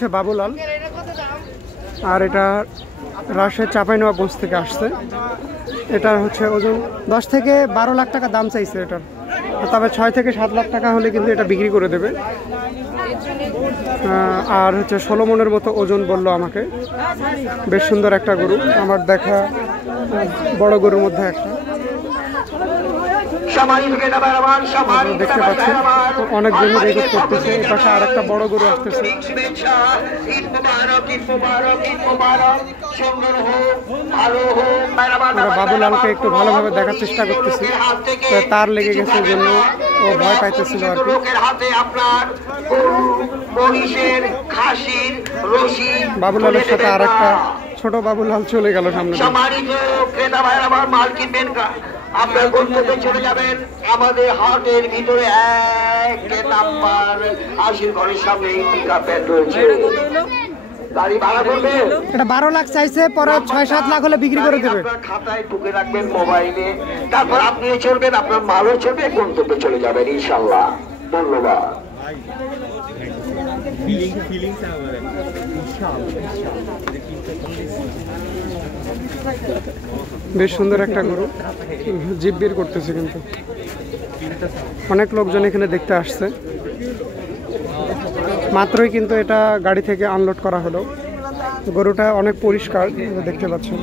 হচ্ছে বাবুলাল, আর এটা রাজশাহী চাঁপাইনবাবগঞ্জ থেকে আসছে। এটার হচ্ছে ওজন 10 থেকে 12 লাখ টাকা দাম চাইছে এটার, তবে 6 থেকে 7 লাখ টাকা হলে কিন্তু এটা বিক্রি করে দেবে। আর হচ্ছে 16 মনের মতো ওজন বললো আমাকে। বেশ সুন্দর একটা গরু, আমার দেখা বড় গরুর মধ্যে একটা। দেখতে পাচ্ছেন অনেক জমি রেকর্ড করতেছে। এর পাশে আর একটা বড় গরু আসতেছে। আমরা বাবুলালকে একটু ভালোভাবে দেখার চেষ্টা করতেছি, তার লেগে গেছে জন্য ও ভয় পাইতেছিল আর কি। বাবুলালের সাথে আর একটা ছোট বাবুলাল চলে গেল সামনে। আপনার গন্তব্যে চলে যাবেন আমাদের হাটের ভিতরে 1 নাম্বার আশির ঘরের সামনে পিকআপ ভ্যান রয়েছে। গাড়ি ভাড়া করবে, এটা 12 লাখ চাইছে, পরে 6-7 লাখ হলে বিক্রি করে দেবে। আপনার খাতায় ঢুকে রাখবেন মোবাইলে, তারপর আপনিও চলবেন, আপনার মালও চলবে, গন্তব্যে চলে যাবেন ইনশাআল্লাহ। ধন্যবাদ। বেশ সুন্দর একটা গরু, জিভ বের করতেছে কিন্তু। অনেক লোকজন এখানে দেখতে আসছে, মাত্রই কিন্তু এটা গাড়ি থেকে আনলোড করা হলো। গরুটা অনেক পরিষ্কার দেখতে পাচ্ছেন।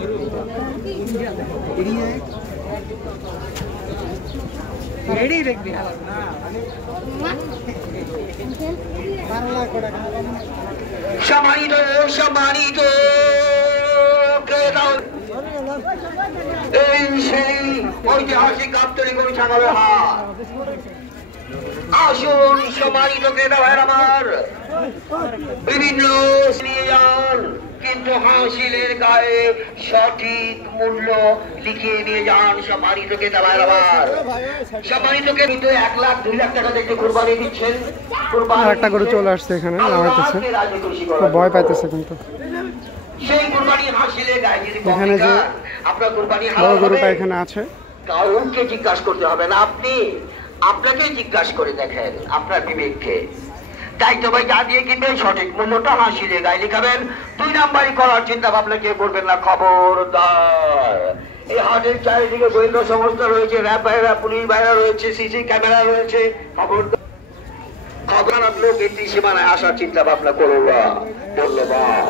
সম্মানিত সম্মানিত এই সেই ঐতিহাসিক গাবতলী গরু ছাগলের হাট। আসুন সম্মানিত ক্রেতা ভাইয়ের আমার, বিভিন্ন নিয়ে যান, কিন্তু হাসিলের গায়ে সঠিক মূল্য লিখিয়ে নিয়ে যান। সম্মানিত ক্রেতা ভাইয়ের আমার, সম্মানিত কিন্তু 1 লাখ 2 লাখ টাকা দেখতে কুরবানি দিচ্ছেন। একটা গরু চলে আসছে এখানে, নামাইতেছে, ভয় পাইতেছে কিন্তু। সেই কুরবানি হাসিলের গায়ে যদি এখানে যে আপনার কুরবানি বড় গরুটা এখানে আছে, কাউকে জিজ্ঞাসা করতে হবে না, আপনি আপনাকে জিজ্ঞাসা করে দেখেন আপনার বিবেককে। তাই তো ভাই যা দিয়ে কিনবেন সঠিক মূল্যটা হাসিলে গায়ে লিখাবেন। 2 নাম্বারই করার চিন্তা ভাবনা কেউ করবেন না, খবরদার। এই হাটের চারিদিকে গোয়েন্দা সংস্থা রয়েছে, র্যাব ভাইরা, পুলিশ ভাইরা রয়েছে, সিসি ক্যামেরা রয়েছে। খবরদার খবরাত লোক এটি সীমানায় আসার চিন্তা ভাবনা করো না। ধন্যবাদ।